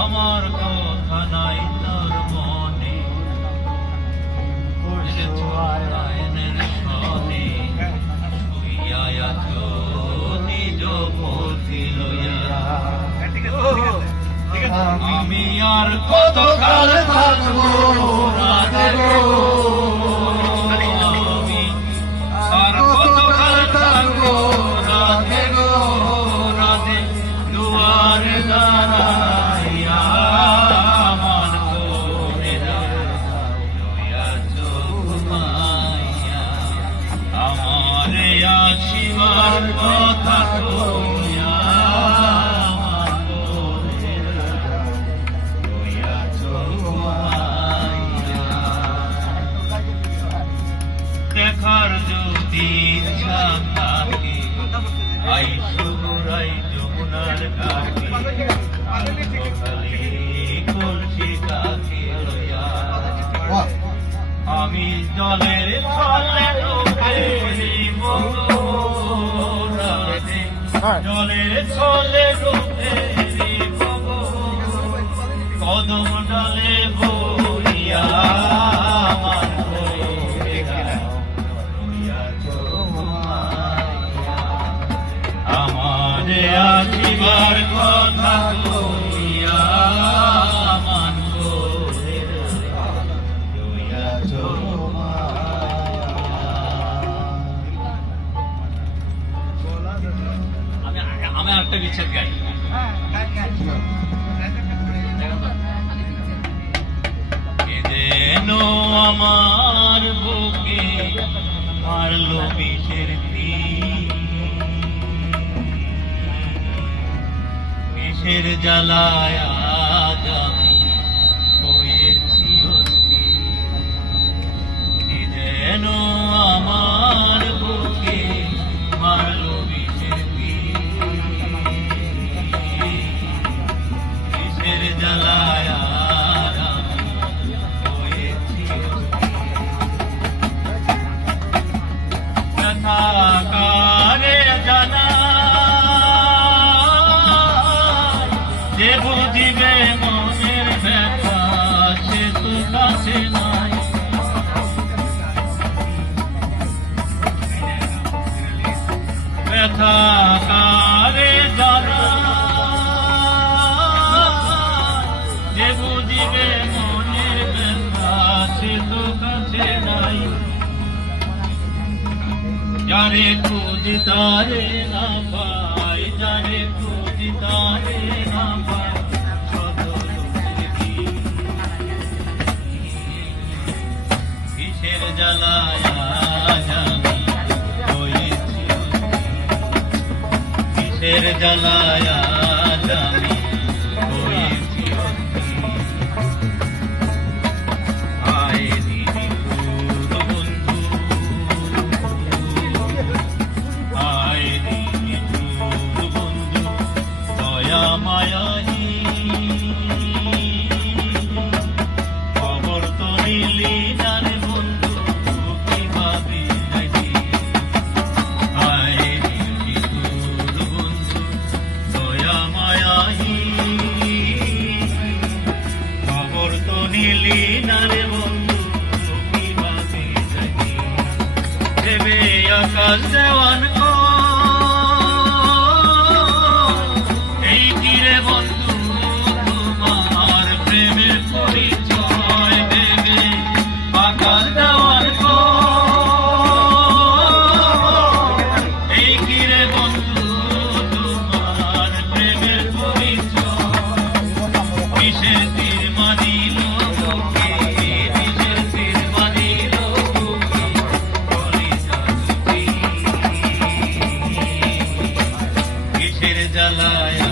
আমার কথা নাই তার মনে পড়েছ আয়নের সনে শুইয়া আছো নিজ পথি লইয়া আমি আর কত কাল থাকবো রাধে গো আমি আর কত কাল থাকবো রাধে গো রাধে দুয়ারে দাঁড়াইয়া আমার করে রইয়াছো ঘুমাইয়া আমারে আসিবার কথা কইয়া দেখার যদি ইচ্ছা থাকে আইসো গোড়াই যমুনার ঘাটে সকালে কলসি কাছে লইয়া আমি জলের ছলে ডুবে রাধে জলের ছলে ডুবে কদম ডালে বইয়া আমারে আসিবার কথা কইয়া মান করে রইয়াছো আমি একটা বিচ্ছেদ গাই যেন আমার বুকে মারলো বিষের বিষের জ্বালায় আজ আমি হয়েছি অস্থির যেন আমার বুকে মারলো বিষের বিষের জ্বালায় আজ আমি হয়েছি কারে জানা যে বুঝিবে মনের ব্যথা সে তো কাছে নাই ব্যথা কারে জানা যে বুঝিবে মনের ব্যথা সে তো কাছে নাই যারে খুঁজি তারে না পাই যারে খুঁজি তারে না পাই কিসের জ্বালায় আমি হয়েছি কিসের জ্বালায় আমি হয়েছি আয় দিদি বন্ধু আয় দিদি বন্ধু দয়া মায়াহি খবর তো নিলি জানে বন্ধু কিভাবে যাইবি আয় দিদি বন্ধু দয়া মায়াহি খবর তো নিলি জানে বন্ধু কিভাবে যাইবি দেবে আকাশ দেওয়ান এই কিরে বন্ধু তোমার প্রেমের পরিচয় দেবে আকাশ দেওয়ান এই কিরে বন্ধু তোমার প্রেমের পরিচয় কিসের তীর মানিল বুকে কিসের তীর মানিল বুকে কিসের জ্বালায়